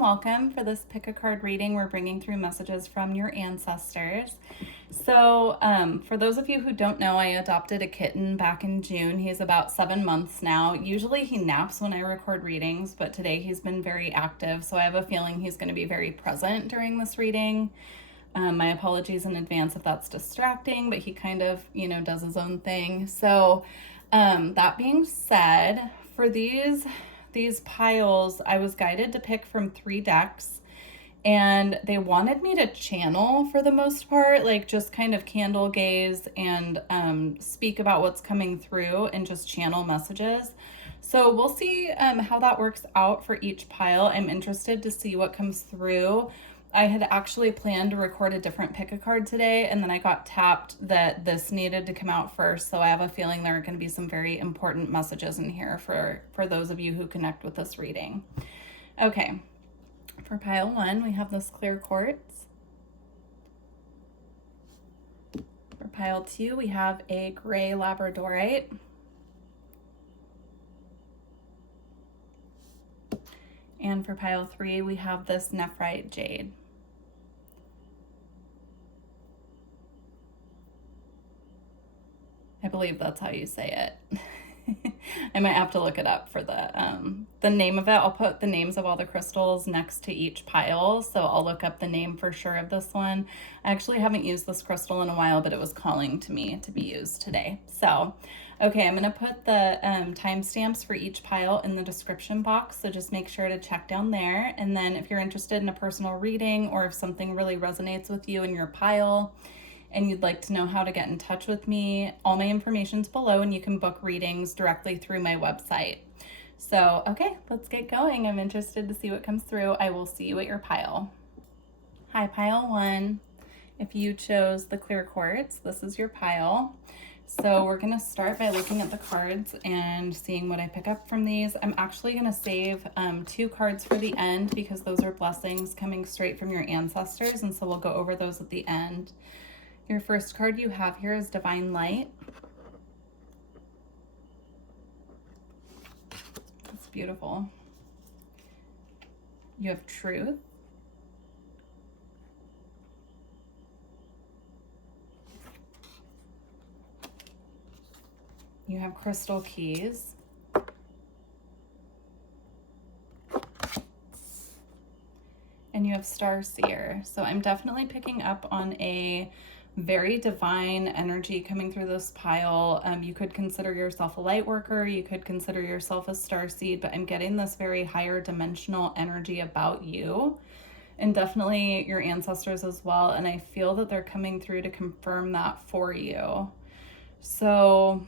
welcome for this pick a card reading. We're bringing through messages from your ancestors. So for those of you who don't know, I adopted a kitten back in June. He's about 7 months now. Usually he naps when I record readings, but today he's been very active, so I have a feeling he's going to be very present during this reading. My apologies in advance if that's distracting, but he kind of, does his own thing. So that being said, for these piles, I was guided to pick from 3 decks, and they wanted me to channel for the most part, like just kind of candle gaze and speak about what's coming through and just channel messages. So we'll see how that works out for each pile. I'm interested to see what comes through. I had actually planned to record a different pick a card today, and then I got tapped that this needed to come out first. So I have a feeling there are going to be some very important messages in here for those of you who connect with this reading. Okay, for pile 1, we have this clear quartz. For pile 2, we have a gray Labradorite. And for pile 3, we have this Nephrite Jade. I believe that's how you say it. I might have to look it up for the name of it. I'll put the names of all the crystals next to each pile, so I'll look up the name for sure of this one. I actually haven't used this crystal in a while, but it was calling to me to be used today. So, okay, I'm going to put the timestamps for each pile in the description box, so just make sure to check down there. And then if you're interested in a personal reading, or if something really resonates with you in your pile, and you'd like to know how to get in touch with me, all my information's below, and you can book readings directly through my website. So, okay, let's get going. I'm interested to see what comes through. I will see you at your pile. Hi, pile 1. If you chose the clear quartz, this is your pile. So we're gonna start by looking at the cards and seeing what I pick up from these. I'm actually gonna save 2 cards for the end, because those are blessings coming straight from your ancestors, and so we'll go over those at the end. Your first card you have here is Divine Light. It's beautiful. You have Truth. You have Crystal Keys. And you have Starseed. So I'm definitely picking up on a very divine energy coming through this pile. You could consider yourself a light worker, you could consider yourself a starseed, but I'm getting this very higher dimensional energy about you, and definitely your ancestors as well. And I feel that they're coming through to confirm that for you. So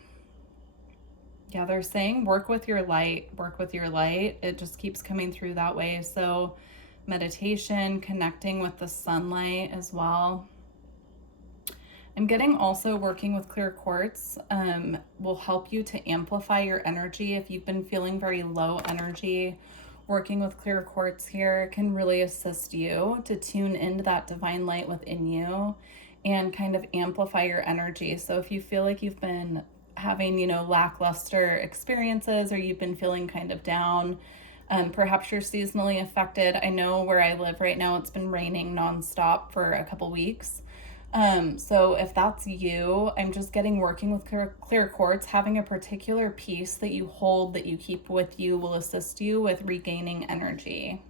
yeah, they're saying work with your light, work with your light. It just keeps coming through that way. So meditation, connecting with the sunlight as well. I'm getting also working with clear quartz will help you to amplify your energy. If you've been feeling very low energy, working with clear quartz here can really assist you to tune into that divine light within you and kind of amplify your energy. So if you feel like you've been having, lackluster experiences, or you've been feeling kind of down, perhaps you're seasonally affected. I know where I live right now, it's been raining nonstop for a couple weeks. So if that's you, I'm just getting working with clear quartz, having a particular piece that you hold, that you keep with you, will assist you with regaining energy.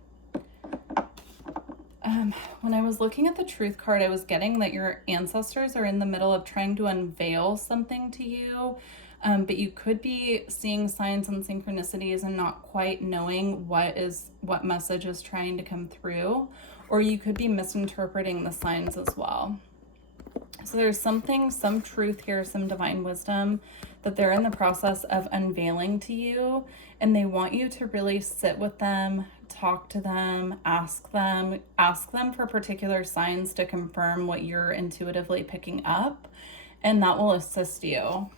When I was looking at the truth card, I was getting that your ancestors are in the middle of trying to unveil something to you, but you could be seeing signs and synchronicities and not quite knowing what message is trying to come through, or you could be misinterpreting the signs as well. So there's some truth here, some divine wisdom that they're in the process of unveiling to you, and they want you to really sit with them, talk to them, ask them for particular signs to confirm what you're intuitively picking up, and that will assist you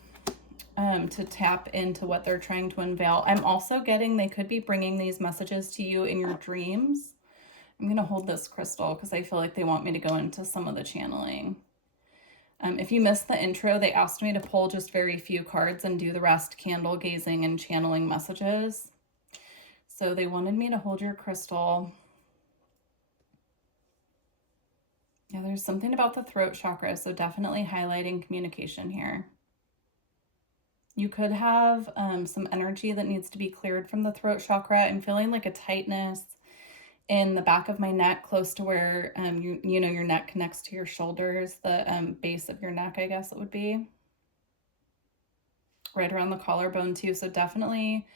to tap into what they're trying to unveil. I'm also getting they could be bringing these messages to you in your dreams. I'm going to hold this crystal because I feel like they want me to go into some of the channeling. If you missed the intro, they asked me to pull just very few cards and do the rest candle gazing and channeling messages. So they wanted me to hold your crystal Yeah, there's something about the throat chakra, so definitely highlighting communication here. You could have some energy that needs to be cleared from the throat chakra. I'm feeling like a tightness in the back of my neck, close to where you know your neck connects to your shoulders, the base of your neck, I guess it would be. Right around the collarbone too. So definitely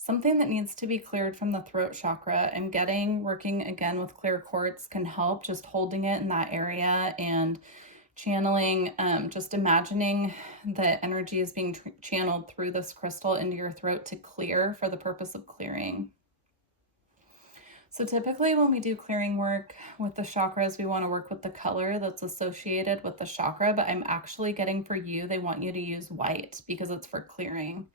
something that needs to be cleared from the throat chakra. I'm getting, working again with clear quartz can help, just holding it in that area and channeling, just imagining the energy is being channeled through this crystal into your throat to clear for the purpose of clearing. So typically when we do clearing work with the chakras, we want to work with the color that's associated with the chakra, but I'm actually getting for you, they want you to use white because it's for clearing.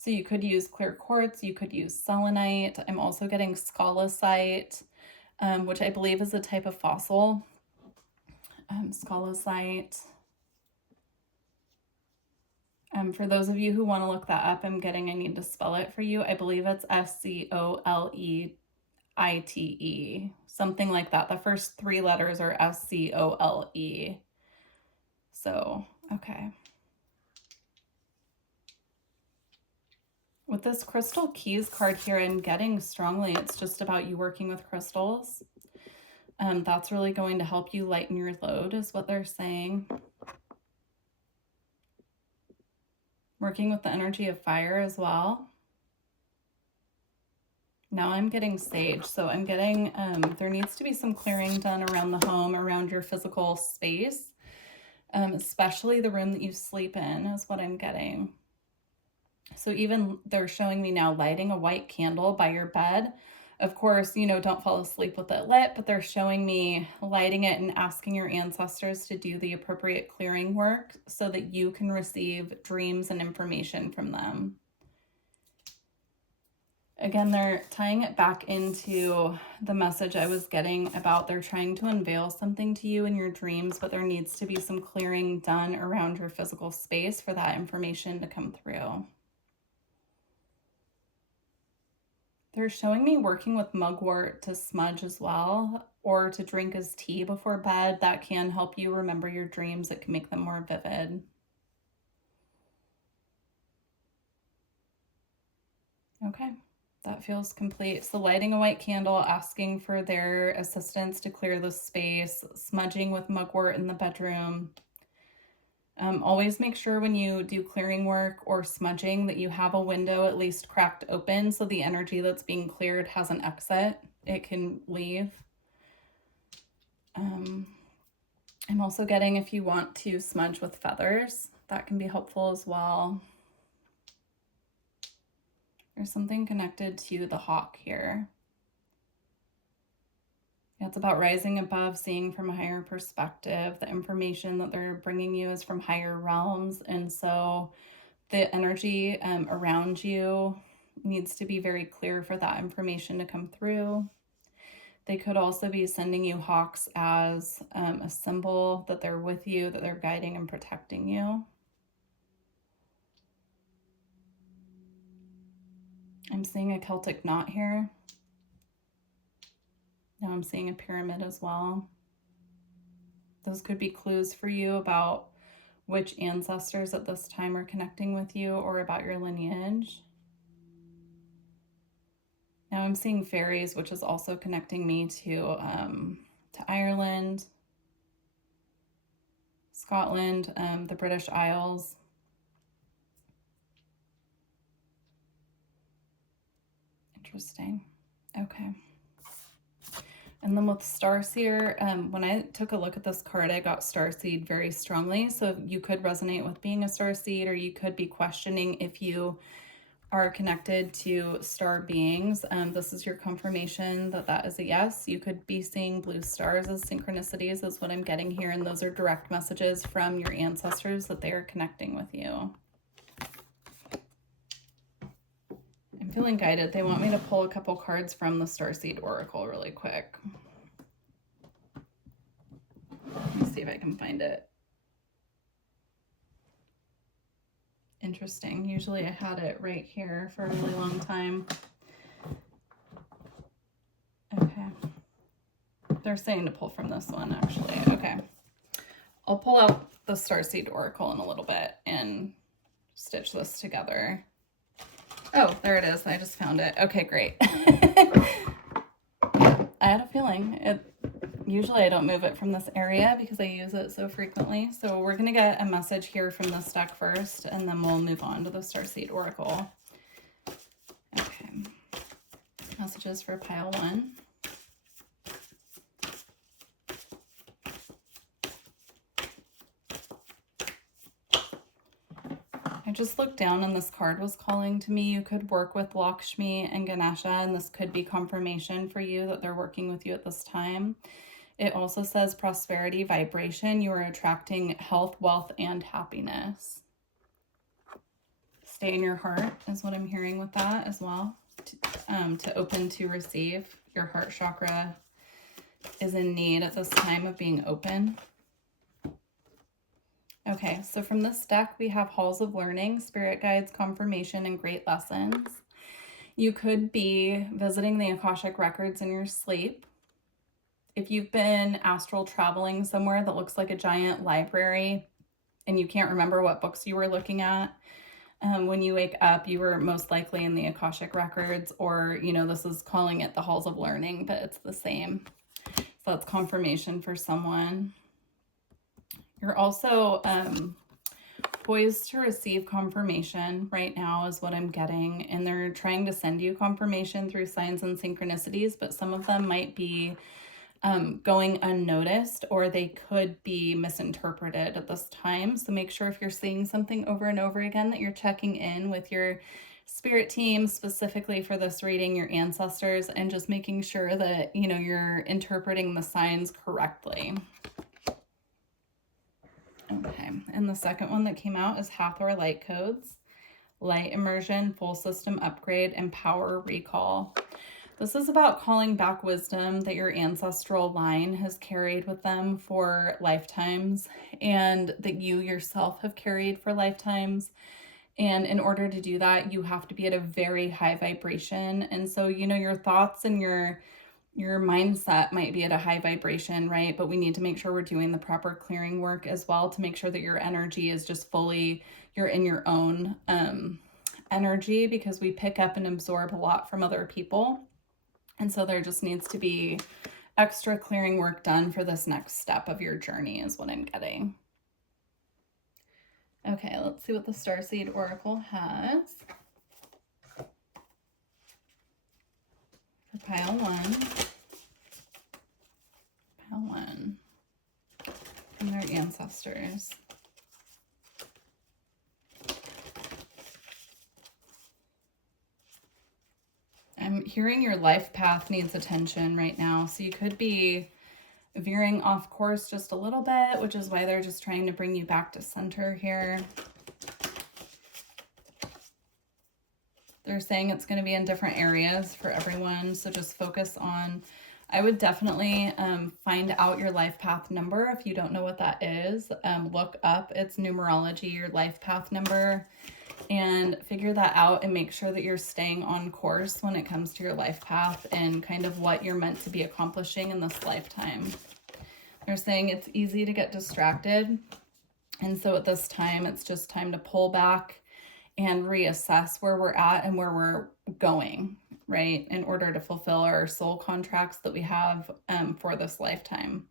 So you could use clear quartz, you could use selenite. I'm also getting scolecite, which I believe is a type of fossil. Scolecite. For those of you who want to look that up, I need to spell it for you. I believe it's Scoleite, something like that. The first 3 letters are Scole. So, okay. With this crystal keys card here, I'm getting strongly it's just about you working with crystals. That's really going to help you lighten your load is what they're saying. Working with the energy of fire as well. Now I'm getting sage. So I'm getting, there needs to be some clearing done around the home, around your physical space, especially the room that you sleep in is what I'm getting. So even they're showing me now lighting a white candle by your bed. Of course, you know, don't fall asleep with it lit, but they're showing me lighting it and asking your ancestors to do the appropriate clearing work so that you can receive dreams and information from them. Again, they're tying it back into the message I was getting about they're trying to unveil something to you in your dreams, but there needs to be some clearing done around your physical space for that information to come through. They're showing me working with mugwort to smudge as well, or to drink as tea before bed. That can help you remember your dreams. It can make them more vivid. Okay, that feels complete. So lighting a white candle, asking for their assistance to clear the space, smudging with mugwort in the bedroom. Always make sure when you do clearing work or smudging that you have a window at least cracked open so the energy that's being cleared has an exit. It can leave. I'm also getting if you want to smudge with feathers, that can be helpful as well. There's something connected to the hawk here. It's about rising above, seeing from a higher perspective. The information that they're bringing you is from higher realms. And so the energy around you needs to be very clear for that information to come through. They could also be sending you hawks as a symbol that they're with you, that they're guiding and protecting you. I'm seeing a Celtic knot here. Now I'm seeing a pyramid as well. Those could be clues for you about which ancestors at this time are connecting with you or about your lineage. Now I'm seeing fairies, which is also connecting me to Ireland, Scotland, the British Isles. Interesting. Okay. And then with Starseer, when I took a look at this card, I got Starseed very strongly. So you could resonate with being a Starseed, or you could be questioning if you are connected to star beings. This is your confirmation that that is a yes. You could be seeing blue stars as synchronicities is what I'm getting here. And those are direct messages from your ancestors that they are connecting with you. I'm feeling guided. They want me to pull a couple cards from the Starseed Oracle really quick. Let me see if I can find it. Interesting. Usually I had it right here for a really long time. Okay. they're saying to pull from this one, actually. Okay. I'll pull out the Starseed Oracle in a little bit and stitch this together. Oh, there it is. I just found it. Okay, great. I had a feeling. Usually I don't move it from this area because I use it so frequently. So we're going to get a message here from this deck first, and then we'll move on to the Starseed Oracle. Okay. Messages for pile 1. I just looked down and this card was calling to me. You could work with Lakshmi and Ganesha, and this could be confirmation for you that they're working with you at this time. It also says prosperity, vibration. You are attracting health, wealth, and happiness. Stay in your heart is what I'm hearing with that as well. To open to receive. Your heart chakra is in need at this time of being open. Okay, so from this deck, we have Halls of Learning, Spirit Guides, Confirmation, and Great Lessons. You could be visiting the Akashic Records in your sleep. If you've been astral traveling somewhere that looks like a giant library and you can't remember what books you were looking at, when you wake up, you were most likely in the Akashic Records, or, you know, this is calling it the Halls of Learning, but it's the same. So that's confirmation for someone. You're also poised to receive confirmation right now is what I'm getting. And they're trying to send you confirmation through signs and synchronicities, but some of them might be going unnoticed, or they could be misinterpreted at this time. So make sure if you're seeing something over and over again that you're checking in with your spirit team, specifically for this reading, your ancestors, and just making sure that, you know, you're interpreting the signs correctly. Okay, and the second one that came out is Hathor Light Codes, Light Immersion, Full System Upgrade, and Power Recall. This is about calling back wisdom that your ancestral line has carried with them for lifetimes, and that you yourself have carried for lifetimes. And in order to do that, you have to be at a very high vibration. And so, you know, your thoughts and your mindset might be at a high vibration, right? But we need to make sure we're doing the proper clearing work as well to make sure that your energy is just fully, you're in your own energy, because we pick up and absorb a lot from other people. And so there just needs to be extra clearing work done for this next step of your journey is what I'm getting. Okay, let's see what the Starseed Oracle has. For pile 1. Pile 1. And their ancestors. I'm hearing your life path needs attention right now. So you could be veering off course just a little bit, which is why they're just trying to bring you back to center here. They're saying it's going to be in different areas for everyone. So just focus on, I would definitely find out your life path number. If you don't know what that is, look up its numerology, your life path number, and figure that out and make sure that you're staying on course when it comes to your life path and kind of what you're meant to be accomplishing in this lifetime. They're saying it's easy to get distracted. And so at this time, it's just time to pull back and reassess where we're at and where we're going, right? In order to fulfill our soul contracts that we have for this lifetime.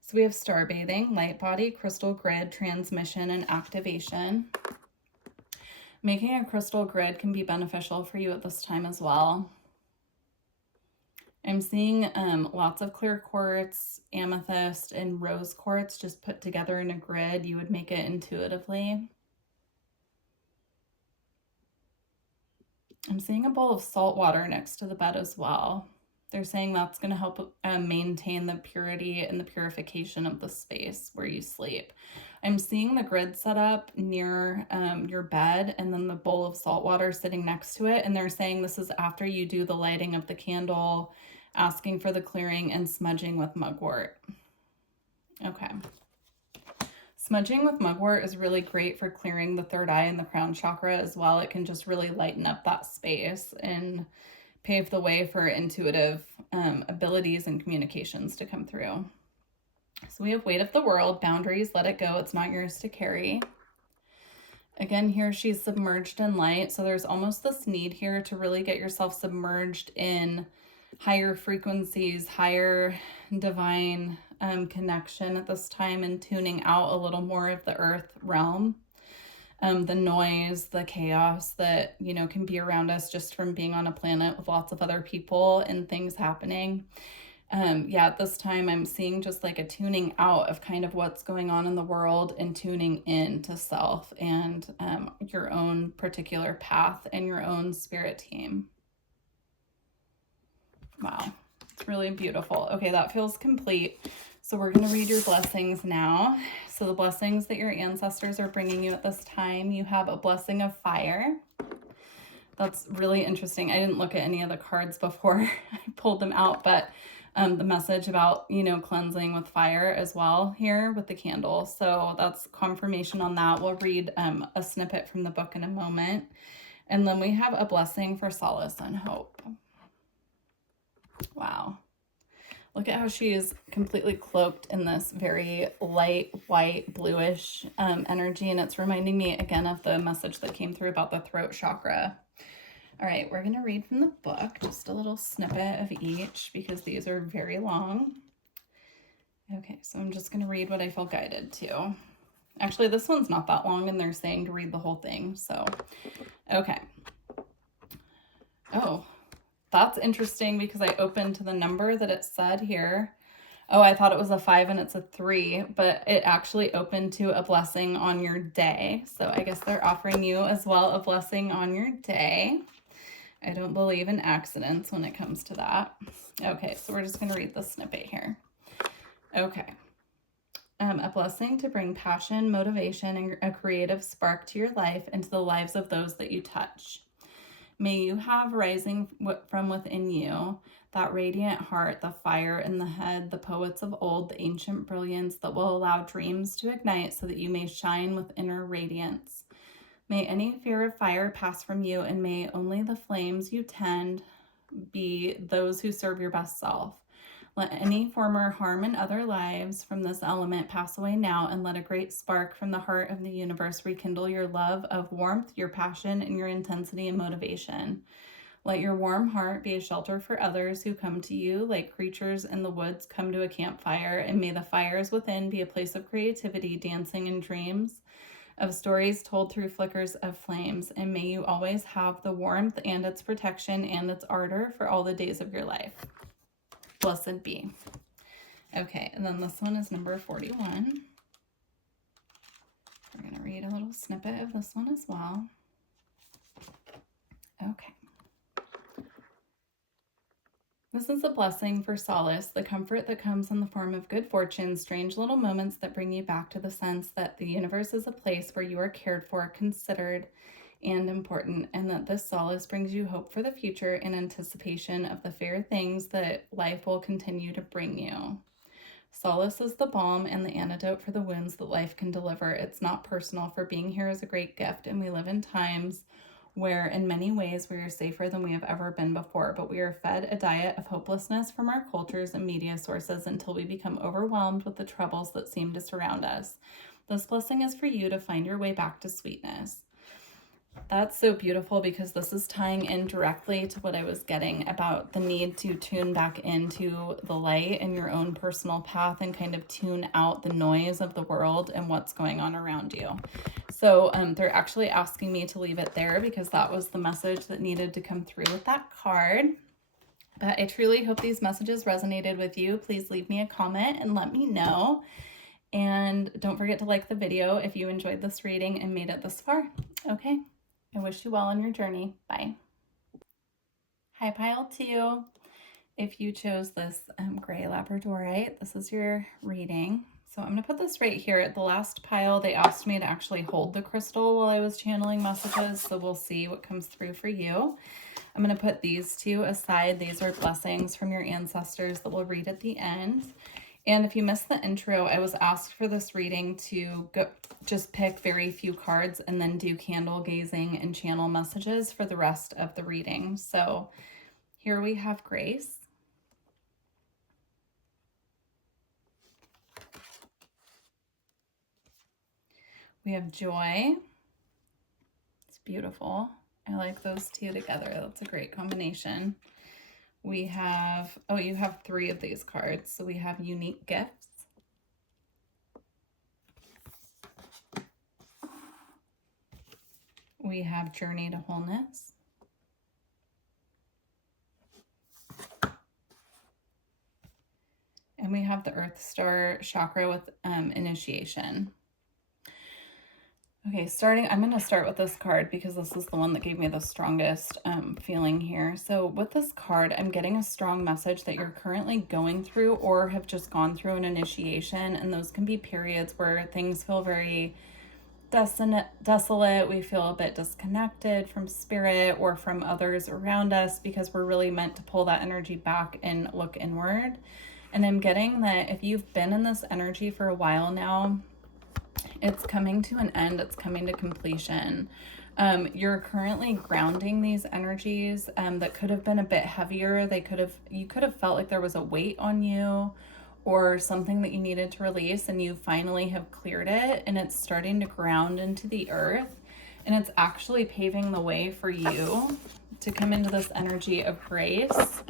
So we have star bathing, light body, crystal grid, transmission, and activation. Making a crystal grid can be beneficial for you at this time as well. I'm seeing lots of clear quartz, amethyst, and rose quartz just put together in a grid. You would make it intuitively. I'm seeing a bowl of salt water next to the bed as well. They're saying that's going to help maintain the purity and the purification of the space where you sleep. I'm seeing the grid set up near your bed, and then the bowl of salt water sitting next to it. And they're saying this is after you do the lighting of the candle, asking for the clearing, and smudging with mugwort. Okay. Smudging with mugwort is really great for clearing the third eye and the crown chakra as well. It can just really lighten up that space and pave the way for intuitive abilities and communications to come through. So we have weight of the world, boundaries, let it go. It's not yours to carry. Again, here she's submerged in light. So there's almost this need here to really get yourself submerged in higher frequencies, higher divine connection at this time, and tuning out a little more of the earth realm. The noise, the chaos that, you know, can be around us just from being on a planet with lots of other people and things happening. Yeah, at this time I'm seeing just like a tuning out of kind of what's going on in the world and tuning in to self and your own particular path and your own spirit team. Wow, it's really beautiful. Okay, that feels complete. So we're going to read your blessings now. So the blessings that your ancestors are bringing you at this time, you have a blessing of fire. That's really interesting. I didn't look at any of the cards before I pulled them out, but the message about, you know, cleansing with fire as well here with the candle. So that's confirmation on that. We'll read a snippet from the book in a moment. And then we have a blessing for solace and hope. Wow. Look at how she is completely cloaked in this very light, white, bluish energy. And it's reminding me again of the message that came through about the throat chakra. All right, we're going to read from the book, just a little snippet of each because these are very long. Okay, so I'm just going to read what I feel guided to. Actually, this one's not that long and they're saying to read the whole thing. So, okay. Oh, that's interesting because I opened to the number that it said here. Oh, I thought it was a 5 and it's a 3, but it actually opened to a blessing on your day. So I guess they're offering you as well a blessing on your day. I don't believe in accidents when it comes to that. Okay, so we're just going to read the snippet here. Okay. A blessing to bring passion, motivation, and a creative spark to your life and to the lives of those that you touch. May you have rising from within you that radiant heart, the fire in the head, the poets of old, the ancient brilliance that will allow dreams to ignite so that you may shine with inner radiance. May any fear of fire pass from you, and may only the flames you tend be those who serve your best self. Let any former harm in other lives from this element pass away now, and let a great spark from the heart of the universe rekindle your love of warmth, your passion, and your intensity and motivation. Let your warm heart be a shelter for others who come to you like creatures in the woods come to a campfire, and may the fires within be a place of creativity, dancing, and dreams of stories told through flickers of flames, and may you always have the warmth and its protection and its ardor for all the days of your life. Blessed be. Okay, and then this one is number 41. We're going to read a little snippet of this one as well. Okay. This is a blessing for solace, the comfort that comes in the form of good fortune, strange little moments that bring you back to the sense that the universe is a place where you are cared for, considered, and important, and that this solace brings you hope for the future in anticipation of the fair things that life will continue to bring you. Solace is the balm and the antidote for the wounds that life can deliver. It's not personal, for being here is a great gift, and we live in times where in many ways we are safer than we have ever been before, but we are fed a diet of hopelessness from our cultures and media sources until we become overwhelmed with the troubles that seem to surround us. This blessing is for you to find your way back to sweetness. That's so beautiful because this is tying in directly to what I was getting about the need to tune back into the light in your own personal path and kind of tune out the noise of the world and what's going on around you. So they're actually asking me to leave it there because that was the message that needed to come through with that card. But I truly hope these messages resonated with you. Please leave me a comment and let me know. And don't forget to like the video if you enjoyed this reading and made it this far. Okay. I wish you well on your journey. Bye. Hi, Pile 2. If you chose this gray Labradorite, this is your reading. So I'm going to put this right here. At the last pile, they asked me to actually hold the crystal while I was channeling messages, so we'll see what comes through for you. I'm going to put these two aside. These are blessings from your ancestors that we'll read at the end. And if you missed the intro, I was asked for this reading to just pick very few cards and then do candle gazing and channel messages for the rest of the reading. So Here we have grace. We have joy. It's beautiful. I like those two together. That's a great combination. We have, oh, you have 3 of these cards. So we have unique gifts. We have journey to wholeness. And we have the Earth Star chakra with initiation. Okay, I'm going to start with this card because this is the one that gave me the strongest feeling here. So with this card, I'm getting a strong message that you're currently going through or have just gone through an initiation. And those can be periods where things feel very desolate. We feel a bit disconnected from spirit or from others around us because we're really meant to pull that energy back and look inward. And I'm getting that if you've been in this energy for a while now, it's coming to an end. It's coming to completion. You're currently grounding these energies that could have been a bit heavier. You could have felt like there was a weight on you or something that you needed to release, and you finally have cleared it, and it's starting to ground into the earth, and it's actually paving the way for you to come into this energy of grace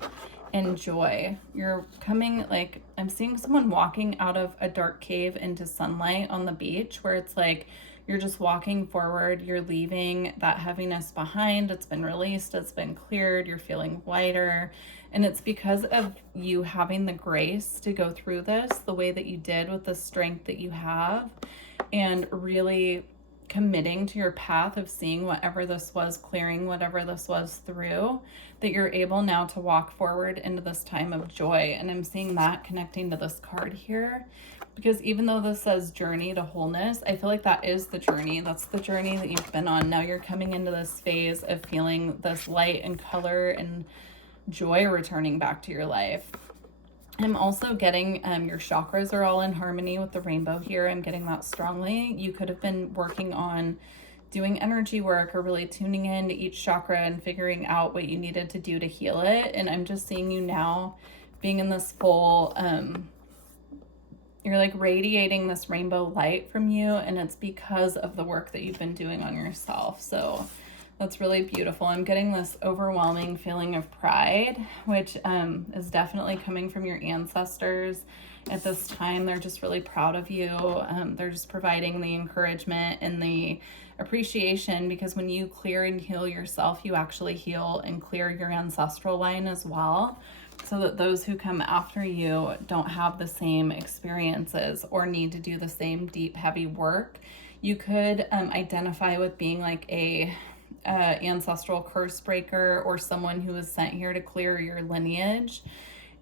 and joy. You're coming, like, I'm seeing someone walking out of a dark cave into sunlight on the beach, where it's like you're just walking forward, you're leaving that heaviness behind. It's been released, it's been cleared, you're feeling lighter. And it's because of you having the grace to go through this the way that you did, with the strength that you have, and really committing to your path of seeing whatever this was, clearing whatever this was through, that you're able now to walk forward into this time of joy. And I'm seeing that connecting to this card here, because even though this says journey to wholeness, I feel like that is the journey. That's the journey that you've been on. Now you're coming into this phase of feeling this light and color and joy returning back to your life. I'm also getting your chakras are all in harmony with the rainbow here. I'm getting that strongly. You could have been working on doing energy work or really tuning in to each chakra and figuring out what you needed to do to heal it. And I'm just seeing you now being in this full, you're like radiating this rainbow light from you, and it's because of the work that you've been doing on yourself. So that's really beautiful. I'm getting this overwhelming feeling of pride, which is definitely coming from your ancestors. At this time, they're just really proud of you. They're just providing the encouragement and the appreciation, because when you clear and heal yourself, you actually heal and clear your ancestral line as well, so that those who come after you don't have the same experiences or need to do the same deep, heavy work. You could identify with being like a ancestral curse breaker or someone who was sent here to clear your lineage.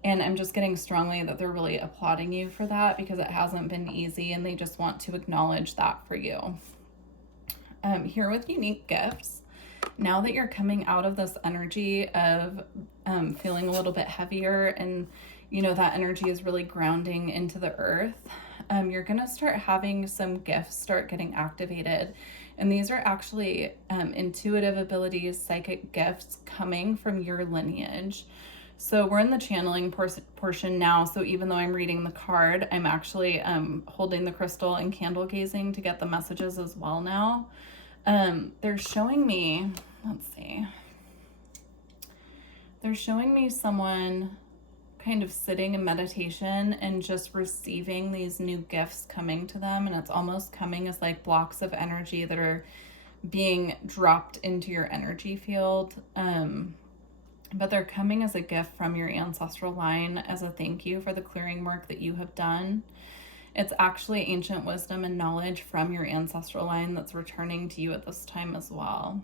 And I'm just getting strongly that they're really applauding you for that, because it hasn't been easy, and they just want to acknowledge that for you. Here with unique gifts, now that you're coming out of this energy of feeling a little bit heavier, and you know that energy is really grounding into the earth, you're gonna start having some gifts start getting activated. And these are actually intuitive abilities, psychic gifts coming from your lineage. So we're in the channeling portion now. So even though I'm reading the card, I'm actually holding the crystal and candle gazing to get the messages as well now. They're showing me, let's see. They're showing me someone kind of sitting in meditation and just receiving these new gifts coming to them. And it's almost coming as like blocks of energy that are being dropped into your energy field. But they're coming as a gift from your ancestral line as a thank you for the clearing work that you have done. It's actually ancient wisdom and knowledge from your ancestral line that's returning to you at this time as well.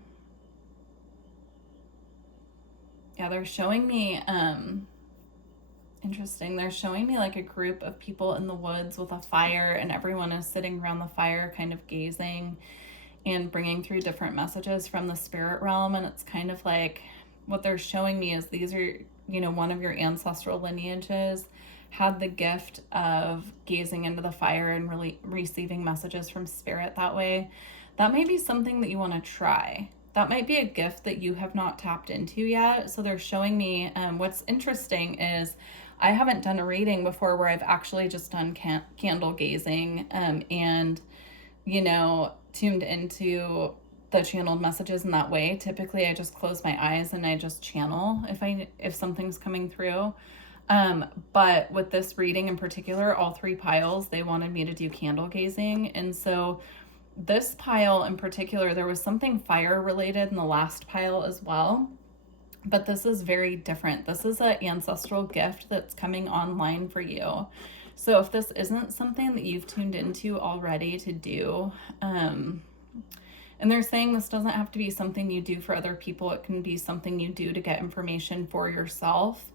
Yeah, they're showing me, interesting. They're showing me like a group of people in the woods with a fire, and everyone is sitting around the fire kind of gazing and bringing through different messages from the spirit realm. And it's kind of like, what they're showing me is these are, you know, one of your ancestral lineages had the gift of gazing into the fire and really receiving messages from spirit that way. That may be something that you want to try. that might be a gift that you have not tapped into yet. So they're showing me, what's interesting is I haven't done a reading before where I've actually just done candle gazing, and, you know, tuned into the channeled messages in that way. Typically I just close my eyes and I just channel if something's coming through. But with this reading in particular, all three piles, they wanted me to do candle gazing. And so this pile in particular, there was something fire related in the last pile as well. But this is very different. This is an ancestral gift that's coming online for you. So if this isn't something that you've tuned into already to do, and they're saying this doesn't have to be something you do for other people. It can be something you do to get information for yourself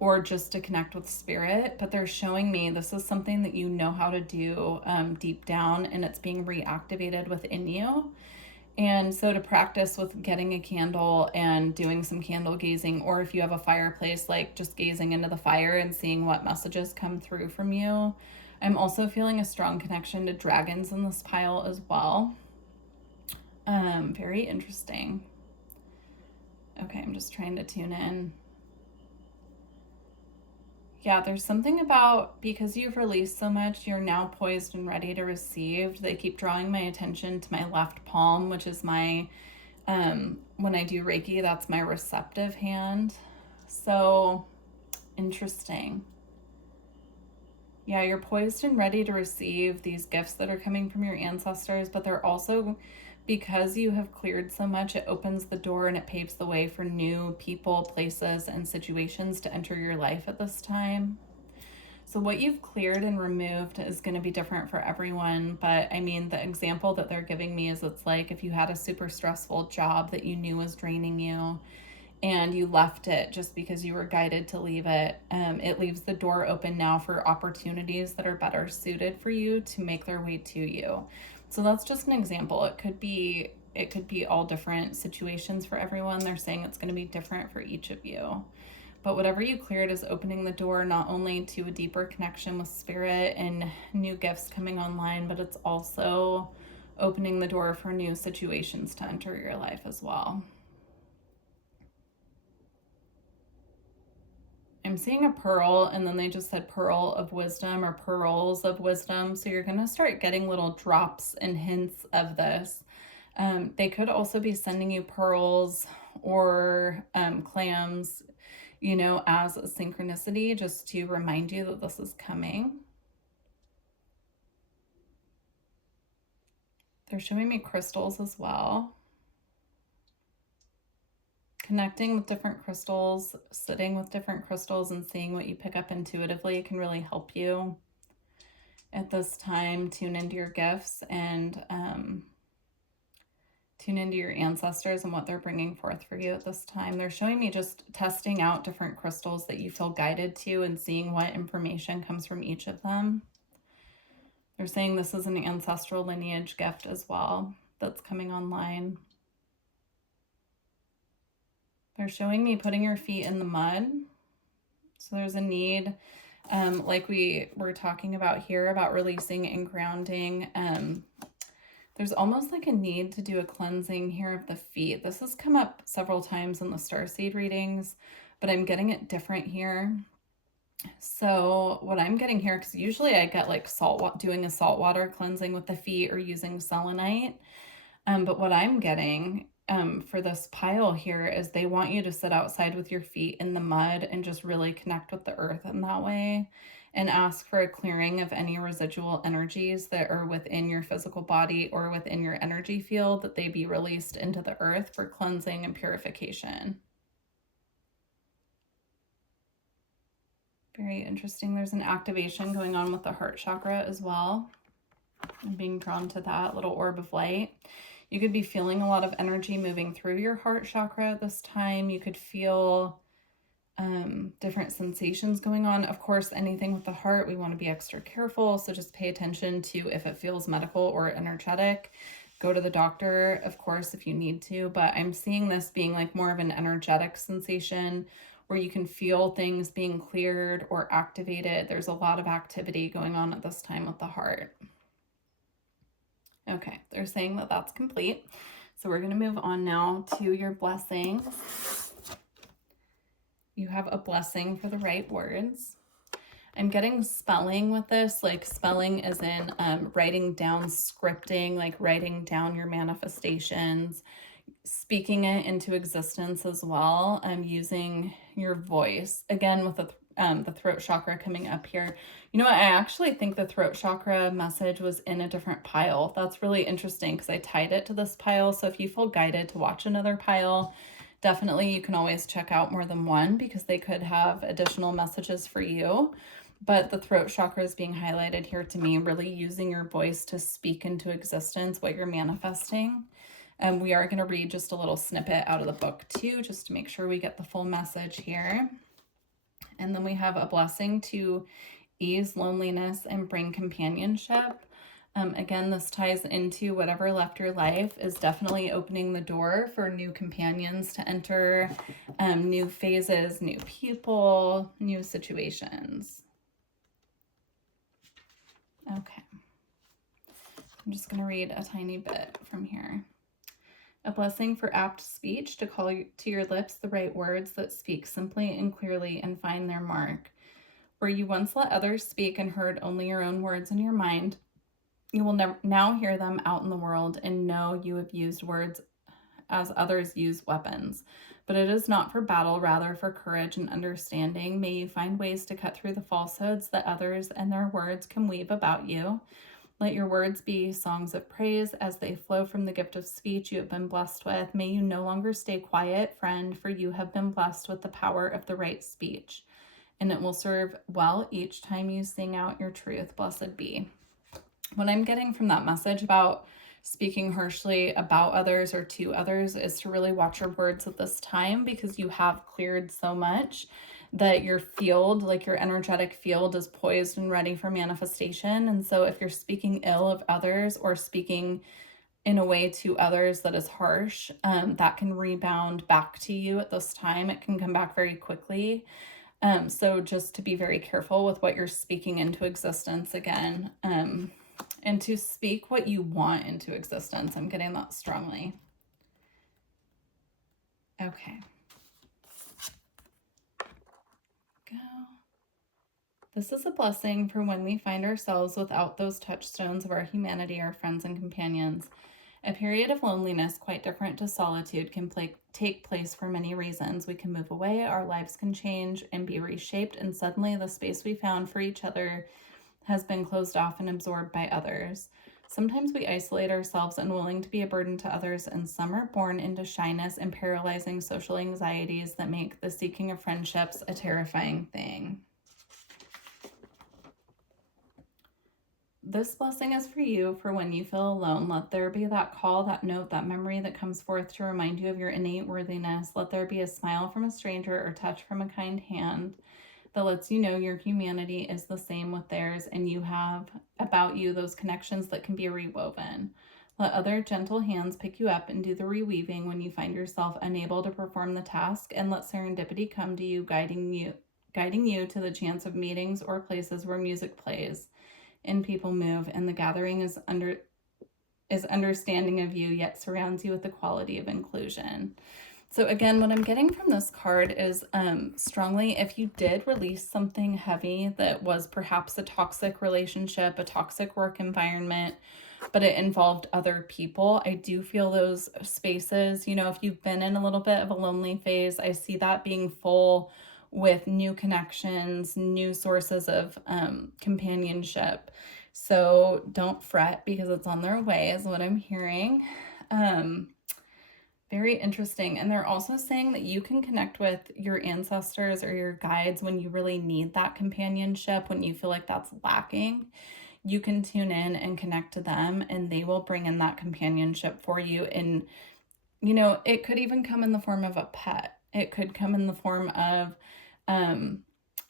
or just to connect with spirit. But they're showing me this is something that you know how to do deep down, and it's being reactivated within you. And so to practice with getting a candle and doing some candle gazing, or if you have a fireplace, like just gazing into the fire and seeing what messages come through from you. I'm also feeling a strong connection to dragons in this pile as well. Very interesting. Okay, I'm just trying to tune in. Yeah, there's something about, because you've released so much, you're now poised and ready to receive. They keep drawing my attention to my left palm, which is my, when I do Reiki, that's my receptive hand. So interesting. Yeah, you're poised and ready to receive these gifts that are coming from your ancestors, but they're also, because you have cleared so much, it opens the door and it paves the way for new people, places, and situations to enter your life at this time. So what you've cleared and removed is going to be different for everyone. But I mean, the example that they're giving me is it's like if you had a super stressful job that you knew was draining you and you left it just because you were guided to leave it, it leaves the door open now for opportunities that are better suited for you to make their way to you. So that's just an example. It could be all different situations for everyone. They're saying it's going to be different for each of you. But whatever you cleared is opening the door not only to a deeper connection with spirit and new gifts coming online, but it's also opening the door for new situations to enter your life as well. I'm seeing a pearl, and then they just said pearl of wisdom or pearls of wisdom. So you're going to start getting little drops and hints of this. They could also be sending you pearls or clams, you know, as a synchronicity, just to remind you that this is coming. They're showing me crystals as well. Connecting with different crystals, sitting with different crystals and seeing what you pick up intuitively can really help you at this time. Tune into your gifts and tune into your ancestors and what they're bringing forth for you at this time. They're showing me just testing out different crystals that you feel guided to and seeing what information comes from each of them. They're saying this is an ancestral lineage gift as well that's coming online. They're showing me putting your feet in the mud. So there's a need, like we were talking about here, about releasing and grounding. There's almost like a need to do a cleansing here of the feet. This has come up several times in the Starseed readings, but I'm getting it different here. So what I'm getting here, because usually I get like doing a saltwater cleansing with the feet or using selenite. But what I'm getting for this pile here is they want you to sit outside with your feet in the mud and just really connect with the earth in that way, and ask for a clearing of any residual energies that are within your physical body or within your energy field, that they be released into the earth for cleansing and purification. Very interesting. There's an activation going on with the heart chakra as well. I'm being drawn to that little orb of light. You could be feeling a lot of energy moving through your heart chakra at this time. You could feel different sensations going on. Of course, anything with the heart, we want to be extra careful. So just pay attention to if it feels medical or energetic. Go to the doctor, of course, if you need to. But I'm seeing this being like more of an energetic sensation where you can feel things being cleared or activated. There's a lot of activity going on at this time with the heart. Okay, they're saying that that's complete. So we're going to move on now to your blessings. You have a blessing for the right words. I'm getting spelling with this, like spelling as in writing down, scripting, like writing down your manifestations, speaking it into existence as well, using your voice. Again, with the throat chakra coming up here. You know what? I actually think the throat chakra message was in a different pile. That's really interesting because I tied it to this pile. So if you feel guided to watch another pile, definitely you can always check out more than one because they could have additional messages for you. But the throat chakra is being highlighted here to me, really using your voice to speak into existence what you're manifesting. And we are going to read just a little snippet out of the book too, just to make sure we get the full message here. And then we have a blessing to ease loneliness and bring companionship. Again, this ties into whatever left your life is definitely opening the door for new companions to enter, new phases, new people, new situations. Okay. I'm just going to read a tiny bit from here. A blessing for apt speech, to call to your lips the right words that speak simply and clearly and find their mark. Where you once let others speak and heard only your own words in your mind, you will now hear them out in the world and know you have used words as others use weapons. But it is not for battle, rather for courage and understanding. May you find ways to cut through the falsehoods that others and their words can weave about you. Let your words be songs of praise as they flow from the gift of speech you have been blessed with. May you no longer stay quiet, friend, for you have been blessed with the power of the right speech, and it will serve well each time you sing out your truth. Blessed be. What I'm getting from that message about speaking harshly about others or to others is to really watch your words at this time, because you have cleared so much that your field, like your energetic field, is poised and ready for manifestation. And so if you're speaking ill of others or speaking in a way to others that is harsh, that can rebound back to you at this time. It can come back very quickly. So just to be very careful with what you're speaking into existence again, and to speak what you want into existence. I'm getting that strongly. Okay. Go. This is a blessing for when we find ourselves without those touchstones of our humanity, our friends and companions. A period of loneliness, quite different to solitude, can take place for many reasons. We can move away, our lives can change and be reshaped, and suddenly the space we found for each other has been closed off and absorbed by others. Sometimes we isolate ourselves, unwilling to be a burden to others, and some are born into shyness and paralyzing social anxieties that make the seeking of friendships a terrifying thing. This blessing is for you for when you feel alone. Let there be that call, that note, that memory that comes forth to remind you of your innate worthiness. Let there be a smile from a stranger or touch from a kind hand that lets you know your humanity is the same with theirs, and you have about you those connections that can be rewoven. Let other gentle hands pick you up and do the reweaving when you find yourself unable to perform the task, and let serendipity come to you, guiding you to the chance of meetings or places where music plays and people move, and the gathering is understanding of you, yet surrounds you with the quality of inclusion. So again, what I'm getting from this card is strongly, if you did release something heavy that was perhaps a toxic relationship, a toxic work environment, but it involved other people, I do feel those spaces, you know, if you've been in a little bit of a lonely phase, I see that being full with new connections, new sources of companionship. So don't fret because it's on their way is what I'm hearing. Very interesting. And they're also saying that you can connect with your ancestors or your guides when you really need that companionship, when you feel like that's lacking. You can tune in and connect to them, and they will bring in that companionship for you. And, you know, it could even come in the form of a pet. It could come in the form of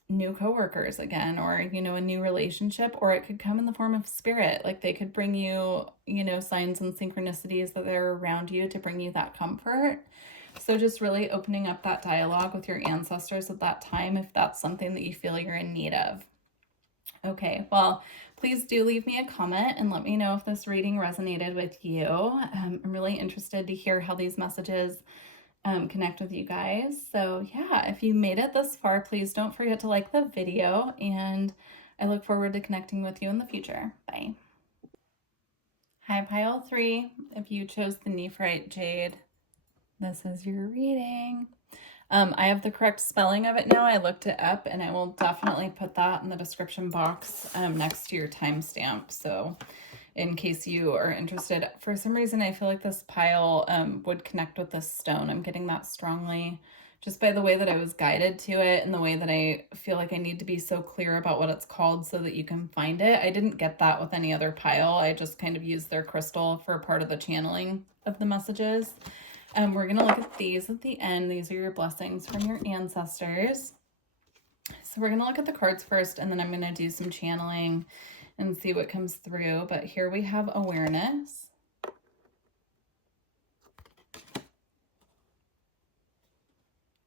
new coworkers again, or, you know, a new relationship, or it could come in the form of spirit. Like they could bring you, you know, signs and synchronicities that they're around you to bring you that comfort. So just really opening up that dialogue with your ancestors at that time, if that's something that you feel you're in need of. Okay, well, Please do leave me a comment and let me know if this reading resonated with you. I'm really interested to hear how these messages connect with you guys. So yeah, if you made it this far, please don't forget to like the video, and I look forward to connecting with you in the future. Bye. Hi, pile 3. If you chose the Nephrite Jade, this is your reading. I have the correct spelling of it now. I looked it up, and I will definitely put that in the description box next to your timestamp. So in case you are interested, for some reason, I feel like this pile would connect with this stone. I'm getting that strongly just by the way that I was guided to it and the way that I feel like I need to be so clear about what it's called so that you can find it. I didn't get that with any other pile. I just kind of used their crystal for part of the channeling of the messages. We're going to look at these at the end. These are your blessings from your ancestors. So we're going to look at the cards first, and then I'm going to do some channeling and see what comes through. But here we have awareness.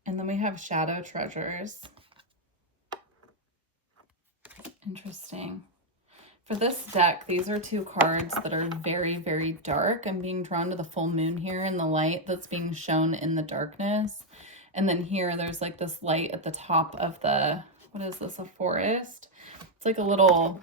And then we have shadow treasures. Interesting. For this deck, these are 2 cards that are very, very dark. I'm being drawn to the full moon here and the light that's being shown in the darkness. And then here, there's like this light at the top of the, what is this, a forest? It's like a little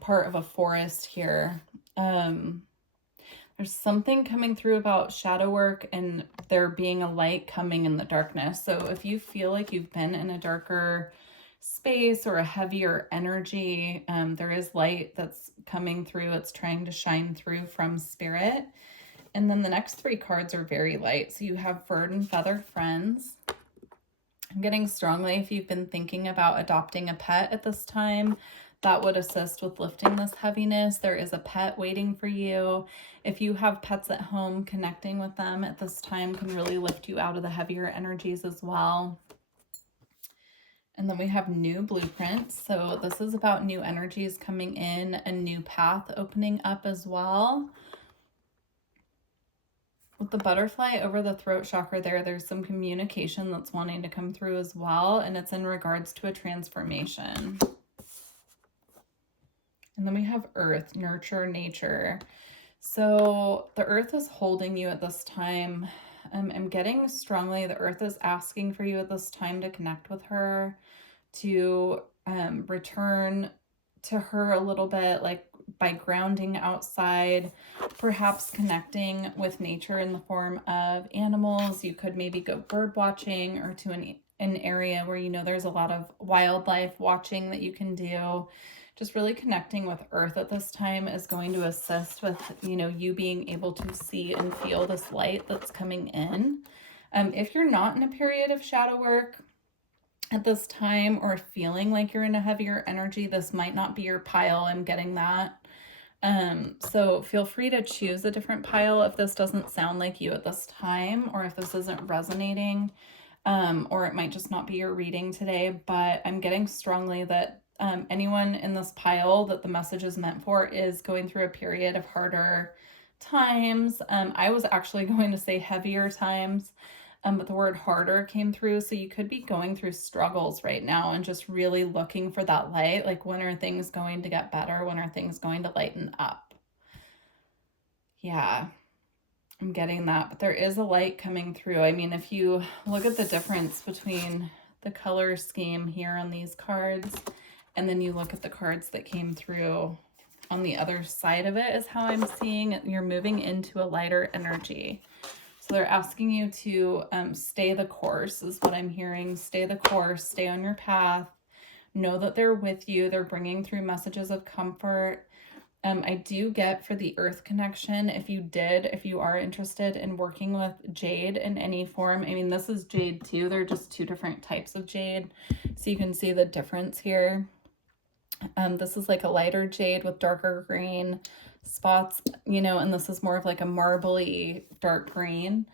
part of a forest here. There's something coming through about shadow work and there being a light coming in the darkness. So if you feel like you've been in a darker space or a heavier energy, there is light that's coming through. It's trying to shine through from spirit. And then the next 3 cards are very light. So you have furred and feathered friends. I'm getting strongly if you've been thinking about adopting a pet at this time, that would assist with lifting this heaviness. There is a pet waiting for you. If you have pets at home, connecting with them at this time can really lift you out of the heavier energies as well. And then we have new blueprints. So this is about new energies coming in, a new path opening up as well. With the butterfly over the throat chakra there's some communication that's wanting to come through as well. And it's in regards to a transformation. And then we have earth, nurture, nature. So the earth is holding you at this time. I'm getting strongly the earth is asking for you at this time to connect with her, to return to her a little bit, like by grounding outside, perhaps connecting with nature in the form of animals. You could maybe go bird watching or to an area where you know there's a lot of wildlife watching that you can do. Just really connecting with earth at this time is going to assist with, you know, you being able to see and feel this light that's coming in. If you're not in a period of shadow work at this time or feeling like you're in a heavier energy, this might not be your pile. I'm getting that. So feel free to choose a different pile if this doesn't sound like you at this time, or if this isn't resonating, or it might just not be your reading today. But I'm getting strongly that anyone in this pile that the message is meant for is going through a period of harder times. I was actually going to say heavier times, but the word harder came through. So you could be going through struggles right now and just really looking for that light. Like, when are things going to get better? When are things going to lighten up? Yeah, I'm getting that. But there is a light coming through. I mean, if you look at the difference between the color scheme here on these cards, and then you look at the cards that came through on the other side of it, is how I'm seeing it. You're moving into a lighter energy. So they're asking you to stay the course is what I'm hearing. Stay the course, stay on your path. Know that they're with you. They're bringing through messages of comfort. I do get for the earth connection, if you are interested in working with jade in any form, I mean, this is jade too. They're just 2 different types of jade. So you can see the difference here. This is like a lighter jade with darker green spots, you know, and this is more of like a marbly dark green.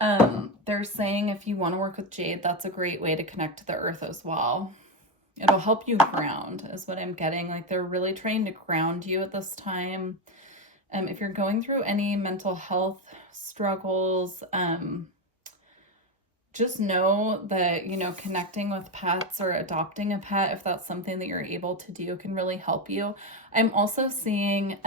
They're saying if you want to work with jade, that's a great way to connect to the earth as well. It'll help you ground is what I'm getting. Like, they're really trying to ground you at this time. If you're going through any mental health struggles, just know that, you know, connecting with pets or adopting a pet, if that's something that you're able to do, can really help you. I'm also seeing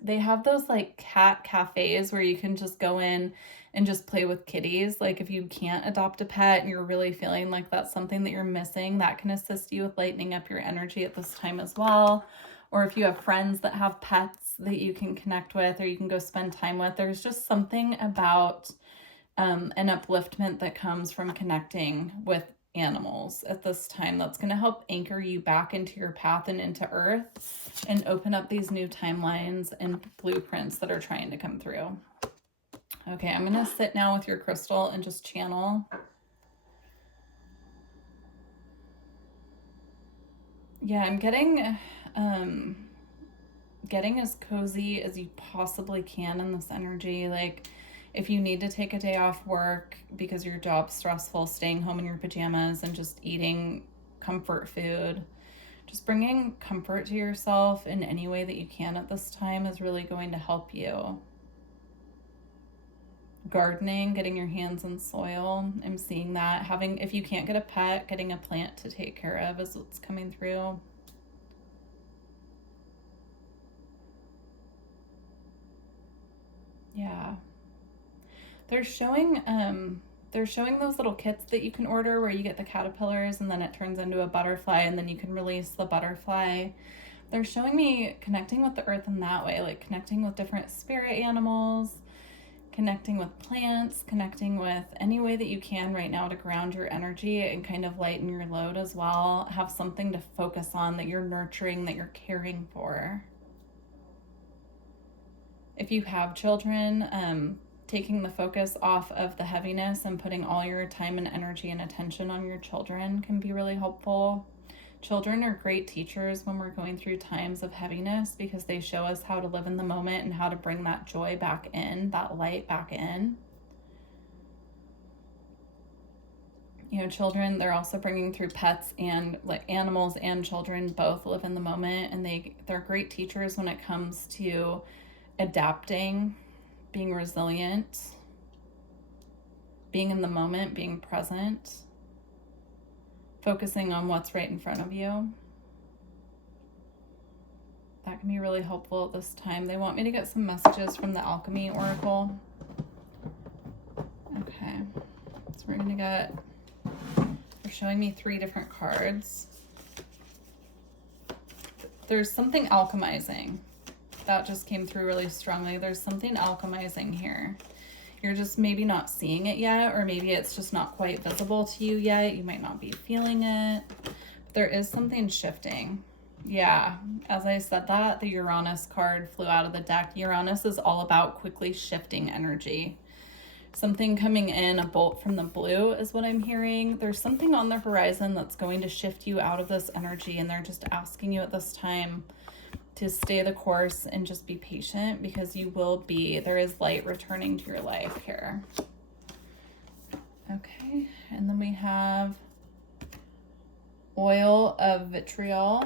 they have those like cat cafes where you can just go in and just play with kitties. Like if you can't adopt a pet and you're really feeling like that's something that you're missing, that can assist you with lightening up your energy at this time as well. Or if you have friends that have pets that you can connect with or you can go spend time with, there's just something about an upliftment that comes from connecting with animals at this time that's going to help anchor you back into your path and into earth and open up these new timelines and blueprints that are trying to come through. Okay, I'm going to sit now with your crystal and just channel. Yeah, I'm getting as cozy as you possibly can in this energy. Like if you need to take a day off work because your job's stressful, staying home in your pajamas and just eating comfort food, just bringing comfort to yourself in any way that you can at this time is really going to help you. Gardening, getting your hands in soil, I'm seeing that. Having, if you can't get a pet, getting a plant to take care of is what's coming through. Yeah. They're showing those little kits that you can order where you get the caterpillars and then it turns into a butterfly and then you can release the butterfly. They're showing me connecting with the earth in that way, like connecting with different spirit animals, connecting with plants, connecting with any way that you can right now to ground your energy and kind of lighten your load as well. Have something to focus on that you're nurturing, that you're caring for. If you have children, taking the focus off of the heaviness and putting all your time and energy and attention on your children can be really helpful. Children are great teachers when we're going through times of heaviness because they show us how to live in the moment and how to bring that joy back in, that light back in. You know, children, they're also bringing through pets and like animals and children both live in the moment, and they're great teachers when it comes to adapting, being resilient, being in the moment, being present, focusing on what's right in front of you. That can be really helpful at this time. They want me to get some messages from the Alchemy Oracle. Okay, so we're gonna get, they're showing me 3 different cards. There's something alchemizing. That just came through really strongly. There's something alchemizing here. You're just maybe not seeing it yet, or maybe it's just not quite visible to you yet. You might not be feeling it. But there is something shifting. Yeah, as I said that, the Uranus card flew out of the deck. Uranus is all about quickly shifting energy. Something coming in, a bolt from the blue is what I'm hearing. There's something on the horizon that's going to shift you out of this energy, and they're just asking you at this time to stay the course and just be patient because you will be, there is light returning to your life here. Okay, and then we have oil of vitriol.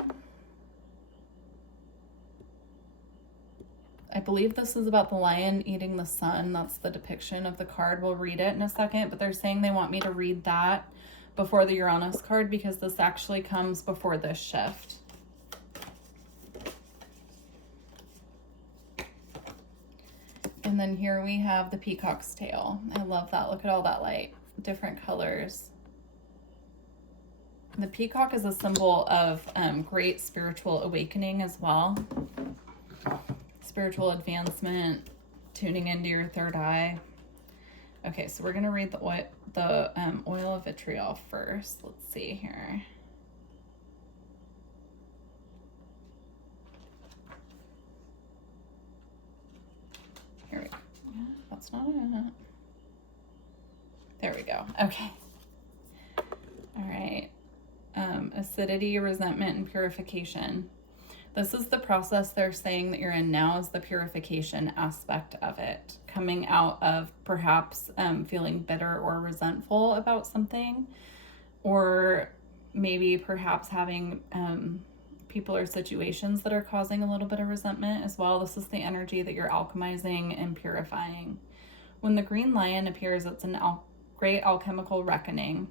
I believe this is about the lion eating the sun. That's the depiction of the card. We'll read it in a second, but they're saying they want me to read that before the Uranus card because this actually comes before this shift. And then here we have the peacock's tail. I love that. Look at all that light, different colors. The peacock is a symbol of great spiritual awakening as well. Spiritual advancement, tuning into your third eye. Okay, so we're going to read the oil of vitriol first. Let's see here. Here we go. That's not it. There we go. Okay. All right. Acidity, resentment, and purification. This is the process they're saying that you're in now, is the purification aspect of it. Coming out of perhaps feeling bitter or resentful about something, or maybe perhaps having people or situations that are causing a little bit of resentment as well. This is the energy that you're alchemizing and purifying. When the green lion appears, it's an great alchemical reckoning.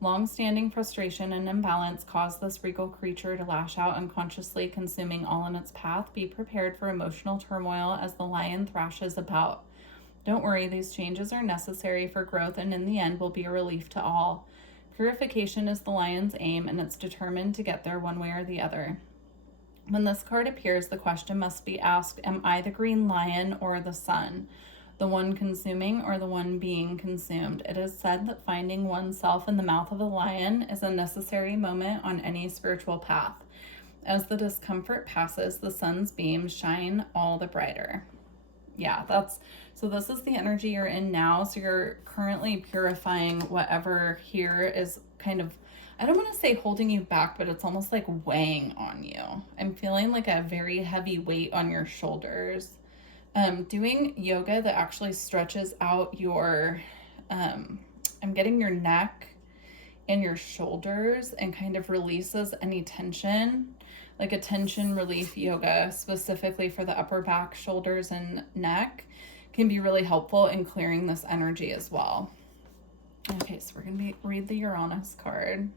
Long-standing frustration and imbalance cause this regal creature to lash out unconsciously, consuming all in its path. Be prepared for emotional turmoil as the lion thrashes about. Don't worry, these changes are necessary for growth and in the end will be a relief to all. Purification is the lion's aim, and it's determined to get there one way or the other. When this card appears, the question must be asked, am I the green lion or the sun? The one consuming or the one being consumed? It is said that finding oneself in the mouth of a lion is a necessary moment on any spiritual path. As the discomfort passes, the sun's beams shine all the brighter. Yeah, so this is the energy you're in now. So you're currently purifying whatever here is kind of, I don't want to say holding you back, but it's almost like weighing on you. I'm feeling like a very heavy weight on your shoulders. Doing yoga that actually stretches out your, I'm getting your neck and your shoulders and kind of releases any tension, like a tension relief yoga specifically for the upper back, shoulders, and neck can be really helpful in clearing this energy as well. Okay, so we're going to read the Uranus card.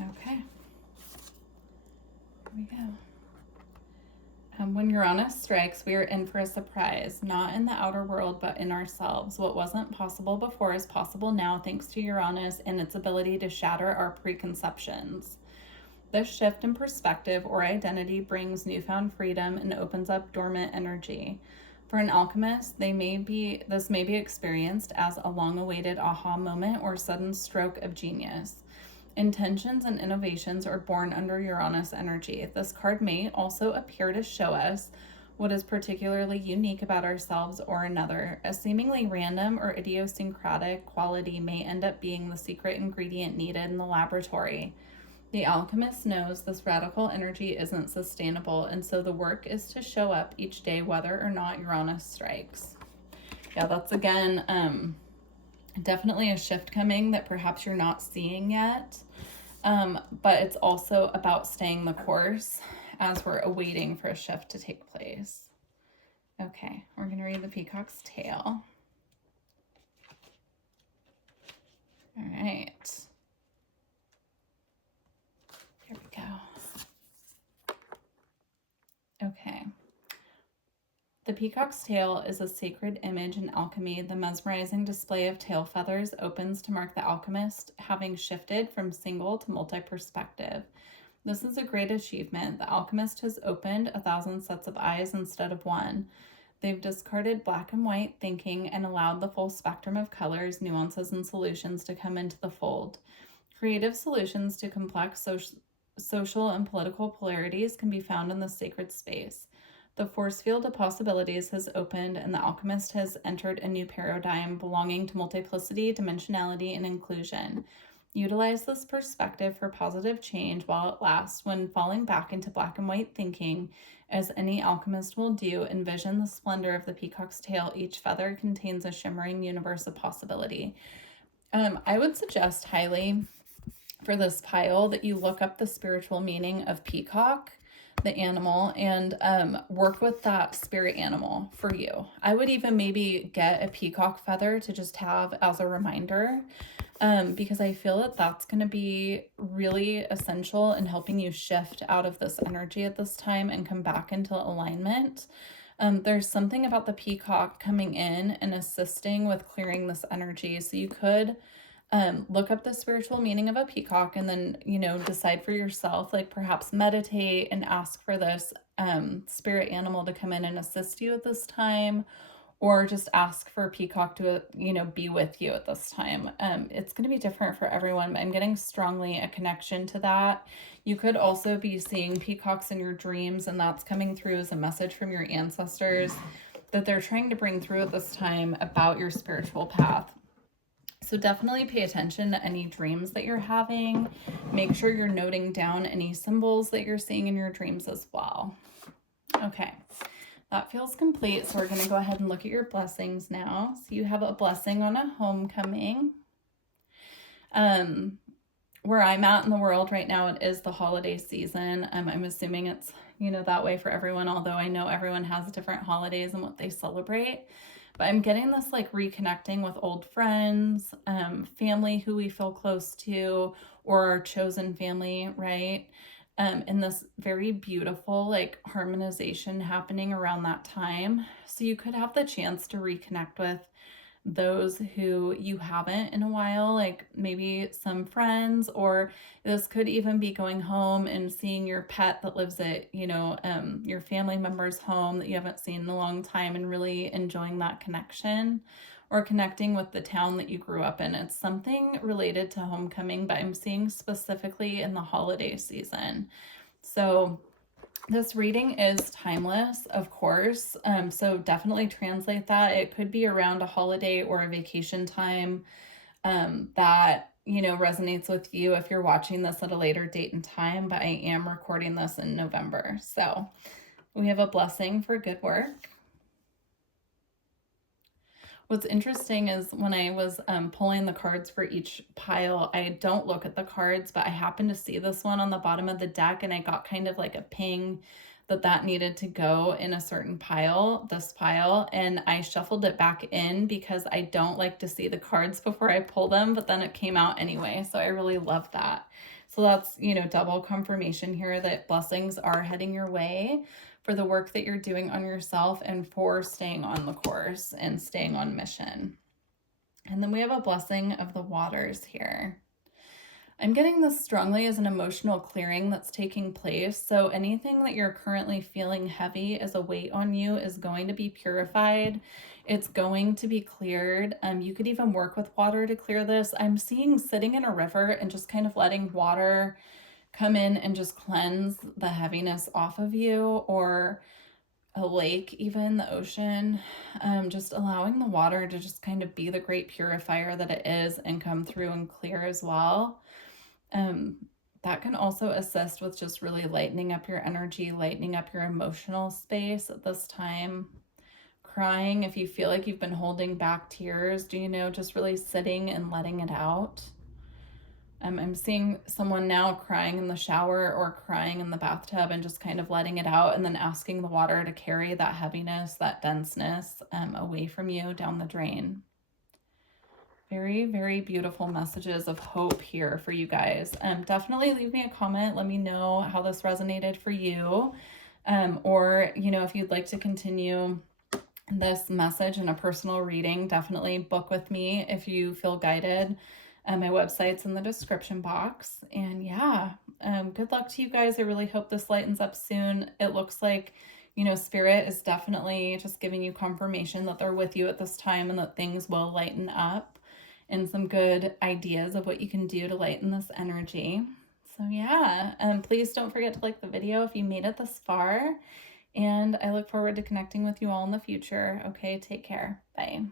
Okay. We go. When Uranus strikes, we are in for a surprise, not in the outer world, but in ourselves. What wasn't possible before is possible now, thanks to Uranus and its ability to shatter our preconceptions. This shift in perspective or identity brings newfound freedom and opens up dormant energy. For an alchemist, this may be experienced as a long-awaited aha moment or sudden stroke of genius. Intentions and innovations are born under Uranus energy. This card may also appear to show us what is particularly unique about ourselves or another. A seemingly random or idiosyncratic quality may end up being the secret ingredient needed in the laboratory. The alchemist knows this radical energy isn't sustainable, and so the work is to show up each day whether or not Uranus strikes. Yeah, that's again, definitely a shift coming that perhaps you're not seeing yet. But it's also about staying the course as we're awaiting for a shift to take place. Okay, we're going to read the peacock's tail. All right. Here we go. Okay. The peacock's tail is a sacred image in alchemy. The mesmerizing display of tail feathers opens to mark the alchemist having shifted from single to multi-perspective. This is a great achievement. The alchemist has opened 1,000 sets of eyes instead of one. They've discarded black and white thinking and allowed the full spectrum of colors, nuances, and solutions to come into the fold. Creative solutions to complex social and political polarities can be found in this sacred space. The force field of possibilities has opened, and the alchemist has entered a new paradigm belonging to multiplicity, dimensionality, and inclusion. Utilize this perspective for positive change while it lasts. When falling back into black and white thinking, as any alchemist will do, envision the splendor of the peacock's tail. Each feather contains a shimmering universe of possibility. I would suggest highly for this pile that you look up the spiritual meaning of peacock, the animal, and work with that spirit animal for you. I would even maybe get a peacock feather to just have as a reminder, because I feel that that's going to be really essential in helping you shift out of this energy at this time and come back into alignment. There's something about the peacock coming in and assisting with clearing this energy. So you could look up the spiritual meaning of a peacock and then, decide for yourself, like perhaps meditate and ask for this spirit animal to come in and assist you at this time, or just ask for a peacock to, be with you at this time. It's going to be different for everyone, but I'm getting strongly a connection to that. You could also be seeing peacocks in your dreams, and that's coming through as a message from your ancestors that they're trying to bring through at this time about your spiritual path. So definitely pay attention to any dreams that you're having. Make sure you're noting down any symbols that you're seeing in your dreams as well. Okay, that feels complete. So we're going to go ahead and look at your blessings now. So you have a blessing on a homecoming. where I'm at in the world right now, it is the holiday season. I'm assuming it's, that way for everyone, although I know everyone has different holidays and what they celebrate. But I'm getting this like reconnecting with old friends, family who we feel close to, or our chosen family, right? And this very beautiful like harmonization happening around that time. So you could have the chance to reconnect with those who you haven't in a while, like maybe some friends, or this could even be going home and seeing your pet that lives at, your family member's home that you haven't seen in a long time and really enjoying that connection, or connecting with the town that you grew up in. It's something related to homecoming, but I'm seeing specifically in the holiday season. So this reading is timeless, of course, so definitely translate that. It could be around a holiday or a vacation time that, resonates with you if you're watching this at a later date and time, but I am recording this in November. So we have a blessing for good work. What's interesting is when I was pulling the cards for each pile, I don't look at the cards, but I happened to see this one on the bottom of the deck, and I got kind of like a ping that needed to go in a certain pile, this pile, and I shuffled it back in because I don't like to see the cards before I pull them, but then it came out anyway, so I really love that. So that's, double confirmation here that blessings are heading your way for the work that you're doing on yourself and for staying on the course and staying on mission. And then we have a blessing of the waters here. I'm getting this strongly as an emotional clearing that's taking place. So anything that you're currently feeling heavy as a weight on you is going to be purified. It's going to be cleared. You could even work with water to clear this. I'm seeing sitting in a river and just kind of letting water come in and just cleanse the heaviness off of you, or a lake, even the ocean, just allowing the water to just kind of be the great purifier that it is and come through and clear as well. That can also assist with just really lightening up your energy, lightening up your emotional space at this time. Crying, if you feel like you've been holding back tears, just really sitting and letting it out. I'm seeing someone now crying in the shower or crying in the bathtub and just kind of letting it out, and then asking the water to carry that heaviness, that denseness away from you down the drain. Very, very beautiful messages of hope here for you guys. Definitely leave me a comment. Let me know how this resonated for you. Or, if you'd like to continue this message in a personal reading, definitely book with me if you feel guided. My website's in the description box. And yeah, good luck to you guys. I really hope this lightens up soon. It looks like, Spirit is definitely just giving you confirmation that they're with you at this time and that things will lighten up, and some good ideas of what you can do to lighten this energy. So yeah, please don't forget to like the video if you made it this far. And I look forward to connecting with you all in the future. Okay, take care. Bye.